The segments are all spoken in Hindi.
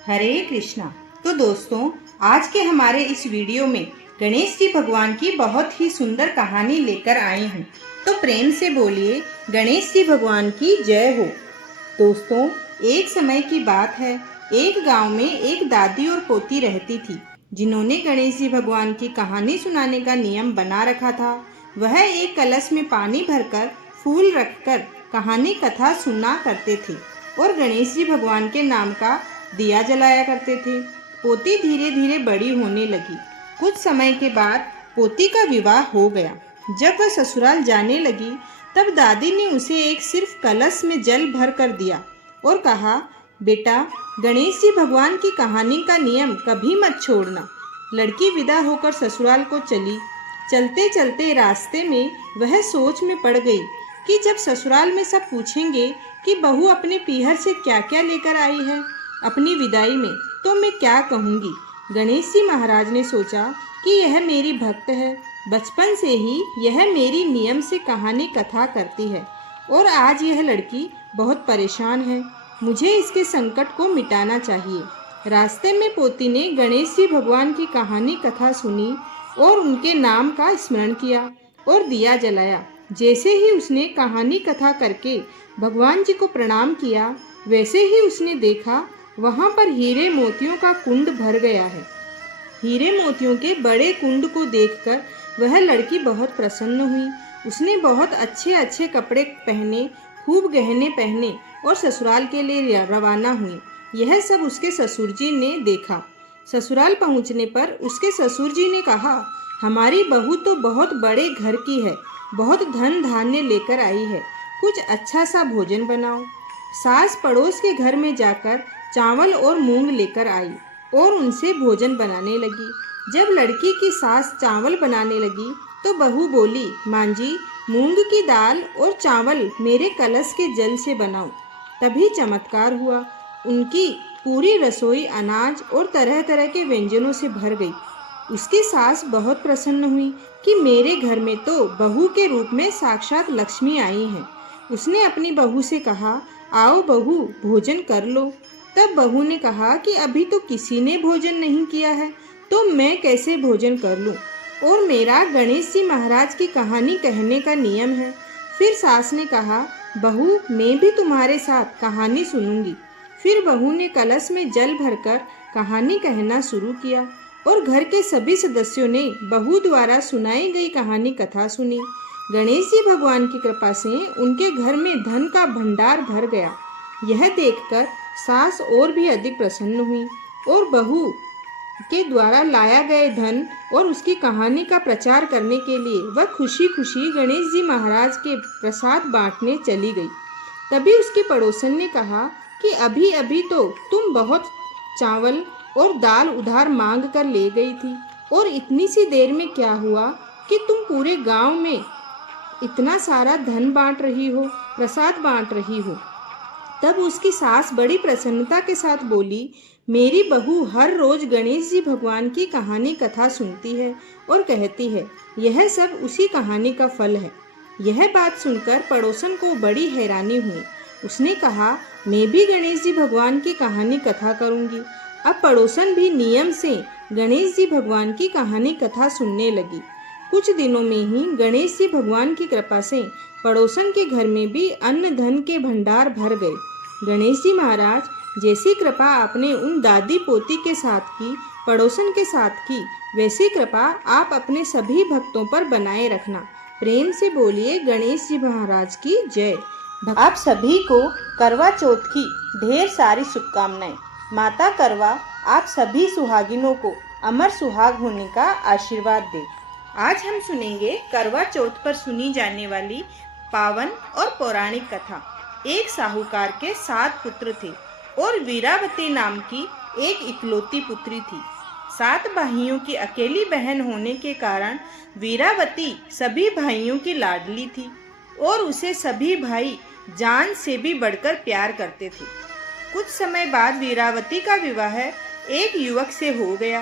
हरे कृष्णा। तो दोस्तों, आज के हमारे इस वीडियो में गणेश जी भगवान की बहुत ही सुंदर कहानी लेकर आई हूँ। तो प्रेम से बोलिए गणेश जी भगवान की जय हो। दोस्तों, एक समय की बात है। एक गांव में एक दादी और पोती रहती थी, जिन्होंने गणेश जी भगवान की कहानी सुनाने का नियम बना रखा था। वह एक कलश में पानी भरकर फूल रखकर कहानी कथा सुना करते थे और गणेश जी भगवान के नाम का दिया जलाया करते थे। पोती धीरे धीरे बड़ी होने लगी। कुछ समय के बाद पोती का विवाह हो गया। जब वह ससुराल जाने लगी, तब दादी ने उसे एक सिर्फ कलश में जल भर कर दिया और कहा, बेटा, गणेश जी भगवान की कहानी का नियम कभी मत छोड़ना। लड़की विदा होकर ससुराल को चली। चलते चलते रास्ते में वह सोच में पड़ गई कि जब ससुराल में सब पूछेंगे कि बहू अपने पीहर से क्या क्या लेकर आई है अपनी विदाई में, तो मैं क्या कहूँगी। गणेश जी महाराज ने सोचा कि यह मेरी भक्त है, बचपन से ही यह मेरी नियम से कहानी कथा करती है और आज यह लड़की बहुत परेशान है। मुझे इसके संकट को मिटाना चाहिए। रास्ते में पोती ने गणेश जी भगवान की कहानी कथा सुनी और उनके नाम का स्मरण किया और दिया जलाया। जैसे ही उसने कहानी कथा करके भगवान जी को प्रणाम किया, वैसे ही उसने देखा वहाँ पर हीरे मोतियों का कुंड भर गया है। हीरे मोतियों के बड़े कुंड को देखकर वह लड़की बहुत प्रसन्न हुई। उसने बहुत अच्छे अच्छे कपड़े पहने, खूब गहने पहने और ससुराल के लिए रवाना हुई। यह सब उसके ससुर जी ने देखा। ससुराल पहुंचने पर उसके ससुर जी ने कहा, हमारी बहू तो बहुत बड़े घर की है, बहुत धन धान्य लेकर आई है, कुछ अच्छा सा भोजन बनाओ। सास पड़ोस के घर में जाकर चावल और मूंग लेकर आई और उनसे भोजन बनाने लगी। जब लड़की की सास चावल बनाने लगी तो बहू बोली, मां जी, मूंग की दाल और चावल मेरे कलश के जल से बनाओ। तभी चमत्कार हुआ। उनकी पूरी रसोई अनाज और तरह तरह के व्यंजनों से भर गई। उसकी सास बहुत प्रसन्न हुई कि मेरे घर में तो बहू के रूप में साक्षात लक्ष्मी आई हैं। उसने अपनी बहू से कहा, आओ बहू, भोजन कर लो। तब बहू ने कहा कि अभी तो किसी ने भोजन नहीं किया है, तो मैं कैसे भोजन कर लूं? और मेरा गणेश जी महाराज की कहानी कहने का नियम है। फिर सास ने कहा, बहू, मैं भी तुम्हारे साथ कहानी सुनूंगी। फिर बहू ने कलश में जल भरकर कहानी कहना शुरू किया और घर के सभी सदस्यों ने बहू द्वारा सुनाई गई कहानी कथा सुनी। गणेश जी भगवान की कृपा से उनके घर में धन का भंडार भर गया। यह देखकर सास और भी अधिक प्रसन्न हुई और बहू के द्वारा लाया गए धन और उसकी कहानी का प्रचार करने के लिए वह खुशी खुशी गणेश जी महाराज के प्रसाद बांटने चली गई। तभी उसके पड़ोसन ने कहा कि अभी अभी तो तुम बहुत चावल और दाल उधार मांग कर ले गई थी और इतनी सी देर में क्या हुआ कि तुम पूरे गांव में इतना सारा धन बांट रही हो, प्रसाद बांट रही हो। तब उसकी सास बड़ी प्रसन्नता के साथ बोली, मेरी बहू हर रोज गणेश जी भगवान की कहानी कथा सुनती है और कहती है, यह सब उसी कहानी का फल है। यह बात सुनकर पड़ोसन को बड़ी हैरानी हुई। उसने कहा, मैं भी गणेश जी भगवान की कहानी कथा करूंगी। अब पड़ोसन भी नियम से गणेश जी भगवान की कहानी कथा सुनने लगी। कुछ दिनों में ही गणेश जी भगवान की कृपा से पड़ोसन के घर में भी अन्न धन के भंडार भर गए। गणेश जी महाराज, जैसी कृपा आपने उन दादी पोती के साथ की, पड़ोसन के साथ की, वैसी कृपा आप अपने सभी भक्तों पर बनाए रखना। प्रेम से बोलिए गणेश जी महाराज की जय। आप सभी को करवा चौथ की ढेर सारी शुभकामनाएं। माता करवा आप सभी सुहागिनों को अमर सुहाग होने का आशीर्वाद दे। आज हम सुनेंगे करवा चौथ पर सुनी जाने वाली पावन और पौराणिक कथा। एक साहूकार के 7 पुत्र थे और वीरावती नाम की एक इकलौती पुत्री थी। 7 भाइयों की अकेली बहन होने के कारण वीरावती सभी भाइयों की लाडली थी और उसे सभी भाई जान से भी बढ़कर प्यार करते थे। कुछ समय बाद वीरावती का विवाह एक युवक से हो गया।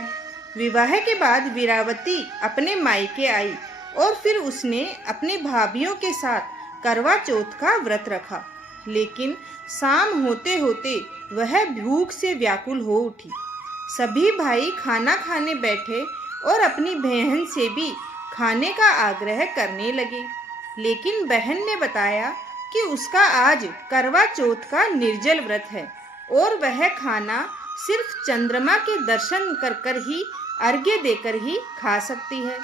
विवाह के बाद वीरावती अपने मायके आई और फिर उसने अपनी भाभियों के साथ करवा चौथ का व्रत रखा। लेकिन शाम होते होते वह भूख से व्याकुल हो उठी। सभी भाई खाना खाने बैठे और अपनी बहन से भी खाने का आग्रह करने लगे, लेकिन बहन ने बताया कि उसका आज करवा चौथ का निर्जल व्रत है और वह खाना सिर्फ चंद्रमा के दर्शन कर कर ही, अर्घ्य देकर ही खा सकती है।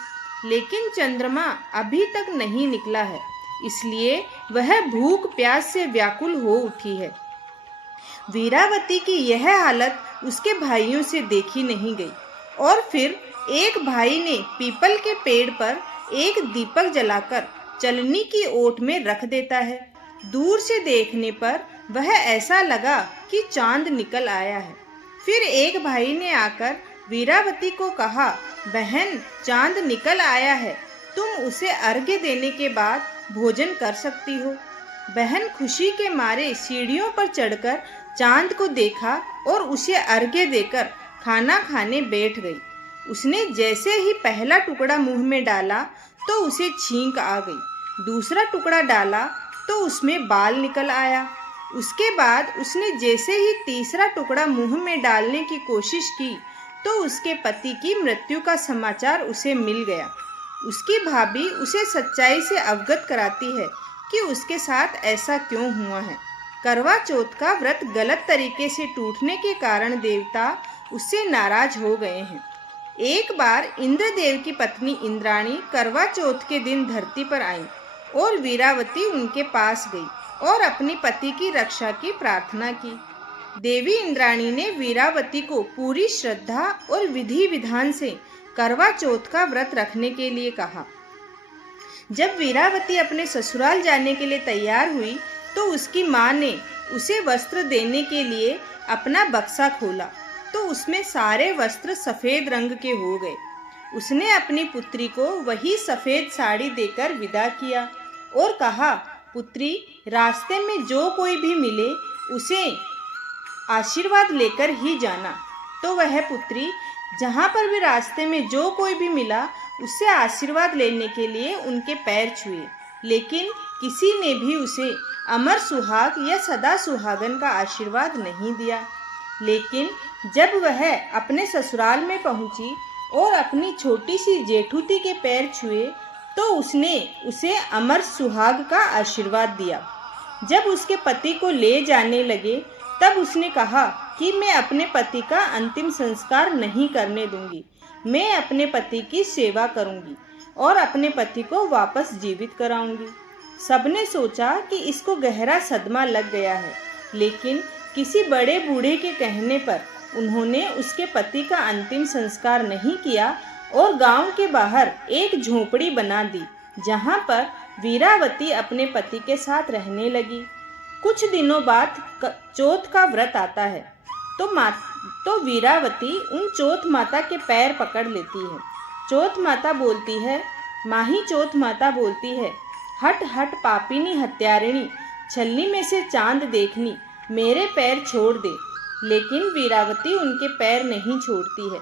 लेकिन चंद्रमा अभी तक नहीं निकला है, इसलिए वह भूख प्यास से व्याकुल हो उठी है। वीरावती की यह हालत उसके भाइयों से देखी नहीं गई और फिर एक भाई ने पीपल के पेड़ पर एक दीपक जलाकर चलनी की ओट में रख देता है। दूर से देखने पर वह ऐसा लगा कि चांद निकल आया है। फिर एक भाई ने आकर वीरावती को कहा, बहन, चांद निकल आया है, तुम उसे अर्घ्य देने के बाद भोजन कर सकती हो। बहन खुशी के मारे सीढ़ियों पर चढ़कर चांद को देखा और उसे अर्घ्य देकर खाना खाने बैठ गई। उसने जैसे ही पहला टुकड़ा मुंह में डाला तो उसे छींक आ गई। दूसरा टुकड़ा डाला तो उसमें बाल निकल आया। उसके बाद उसने जैसे ही तीसरा टुकड़ा मुंह में डालने की कोशिश की तो उसके पति की मृत्यु का समाचार उसे मिल गया। उसकी भाभी उसे सच्चाई से अवगत कराती है कि उसके साथ ऐसा क्यों हुआ है। करवा चौथ का व्रत गलत तरीके से टूटने के कारण देवता उससे नाराज हो गए हैं। एक बार इंद्रदेव की पत्नी इंद्राणी करवा चौथ के दिन धरती पर आई और वीरावती उनके पास गई और अपने पति की रक्षा की प्रार्थना की। देवी इंद्राणी ने वीरावती को पूरी श्रद्धा और विधि विधान से करवा चौथ का व्रत रखने के लिए कहा। जब वीरावती अपने ससुराल जाने के लिए तैयार हुई तो उसकी माँ ने उसे वस्त्र देने के लिए अपना बक्सा खोला तो उसमें सारे वस्त्र सफ़ेद रंग के हो गए। उसने अपनी पुत्री को वही सफ़ेद साड़ी देकर विदा किया और कहा, पुत्री, रास्ते में जो कोई भी मिले उसे आशीर्वाद लेकर ही जाना। तो वह पुत्री जहाँ पर भी रास्ते में जो कोई भी मिला उससे आशीर्वाद लेने के लिए उनके पैर छुए, लेकिन किसी ने भी उसे अमर सुहाग या सदा सुहागन का आशीर्वाद नहीं दिया। लेकिन जब वह अपने ससुराल में पहुंची और अपनी छोटी सी जेठूती के पैर छुए तो उसने उसे अमर सुहाग का आशीर्वाद दिया। जब उसके पति को ले जाने लगे तब उसने कहा कि मैं अपने पति का अंतिम संस्कार नहीं करने दूंगी, मैं अपने पति की सेवा करूंगी और अपने पति को वापस जीवित कराऊंगी। सबने सोचा कि इसको गहरा सदमा लग गया है, लेकिन किसी बड़े बूढ़े के कहने पर उन्होंने उसके पति का अंतिम संस्कार नहीं किया और गांव के बाहर एक झोपड़ी बना दी, जहां पर वीरावती अपने पति के साथ रहने लगी। कुछ दिनों बाद चौथ का व्रत आता है तो वीरावती उन चौथ माता के पैर पकड़ लेती है। चौथ माता बोलती है, माही चौथ माता बोलती है, हट हट पापिनी हत्यारिणी, छलनी में से चांद देखनी, मेरे पैर छोड़ दे। लेकिन वीरावती उनके पैर नहीं छोड़ती है।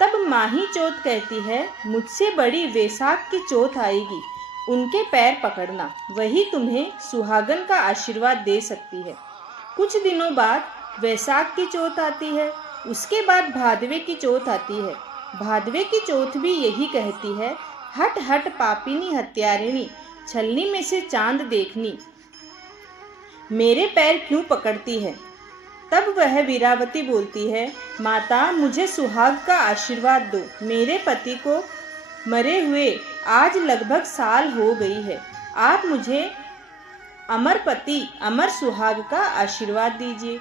तब माही चौथ कहती है, मुझसे बड़ी वैशाख की चौथ आएगी, उनके पैर पकड़ना, वही तुम्हें सुहागन का आशीर्वाद दे सकती है। कुछ दिनों बाद वैशाख की चौथ आती है, उसके बाद भादवे की चौथ आती है। भादवे की चौथ भी यही कहती है, हट हट पापिनी हत्यारिणी, छलनी में से चांद देखनी, मेरे पैर क्यों पकड़ती है। तब वह वीरावती बोलती है, माता, मुझे सुहाग का आशीर्वाद दो, मेरे पति को मरे हुए आज लगभग साल हो गई है, आप मुझे अमर पति अमर सुहाग का आशीर्वाद दीजिए।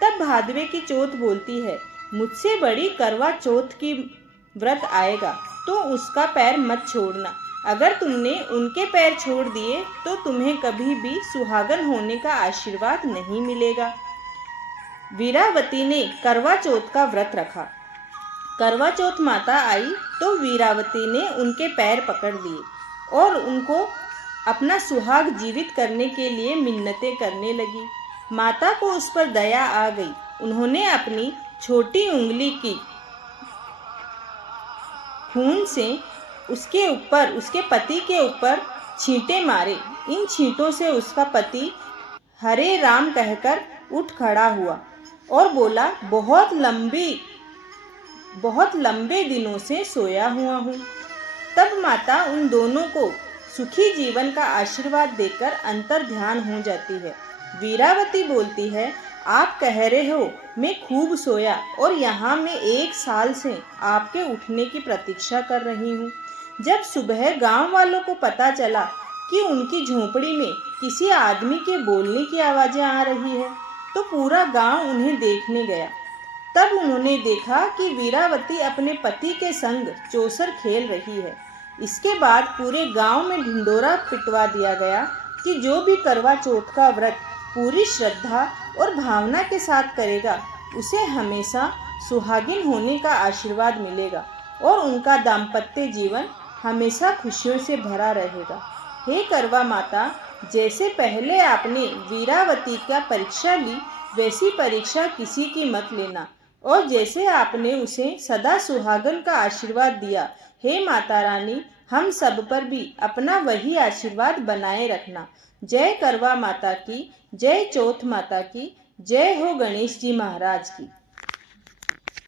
तब भादवे की चौथ बोलती है, मुझसे बड़ी करवा चौथ की व्रत आएगा तो उसका पैर मत छोड़ना, अगर तुमने उनके पैर छोड़ दिए तो तुम्हें कभी भी सुहागन होने का आशीर्वाद नहीं मिलेगा। वीरावती ने करवा चौथ का व्रत रखा। करवा चौथ माता आई तो वीरावती ने उनके पैर पकड़ लिए और उनको अपना सुहाग जीवित करने के लिए मिन्नतें करने लगी। माता को उस पर दया आ गई। उन्होंने अपनी छोटी उंगली की खून से उसके पति के ऊपर छींटे मारे। इन छींटों से उसका पति हरे राम कहकर उठ खड़ा हुआ और बोला, बहुत लंबे दिनों से सोया हुआ हूँ। तब माता उन दोनों को सुखी जीवन का आशीर्वाद देकर अंतर ध्यान हो जाती है। वीरावती बोलती है, आप कह रहे हो मैं खूब सोया और यहाँ मैं 1 साल से आपके उठने की प्रतीक्षा कर रही हूँ। जब सुबह गांव वालों को पता चला कि उनकी झोंपड़ी में किसी आदमी के बोलने की आवाज़ें आ रही है, तो पूरा गांव उन्हें देखने गया। तब उन्होंने देखा कि वीरावती अपने पति के संग चौसर खेल रही है। इसके बाद पूरे गांव में ढिंढोरा पिटवा दिया गया कि जो भी करवा चौथ का व्रत पूरी श्रद्धा और भावना के साथ करेगा, उसे हमेशा सुहागिन होने का आशीर्वाद मिलेगा और उनका दाम्पत्य जीवन हमेशा खुशियों से भरा रहेगा। हे करवा माता, जैसे पहले आपने वीरावती का परीक्षा ली, वैसी परीक्षा किसी की मत लेना, और जैसे आपने उसे सदा सुहागन का आशीर्वाद दिया, हे माता रानी, हम सब पर भी अपना वही आशीर्वाद बनाए रखना। जय करवा माता की, जय चौथ माता की, जय हो गणेश जी महाराज की।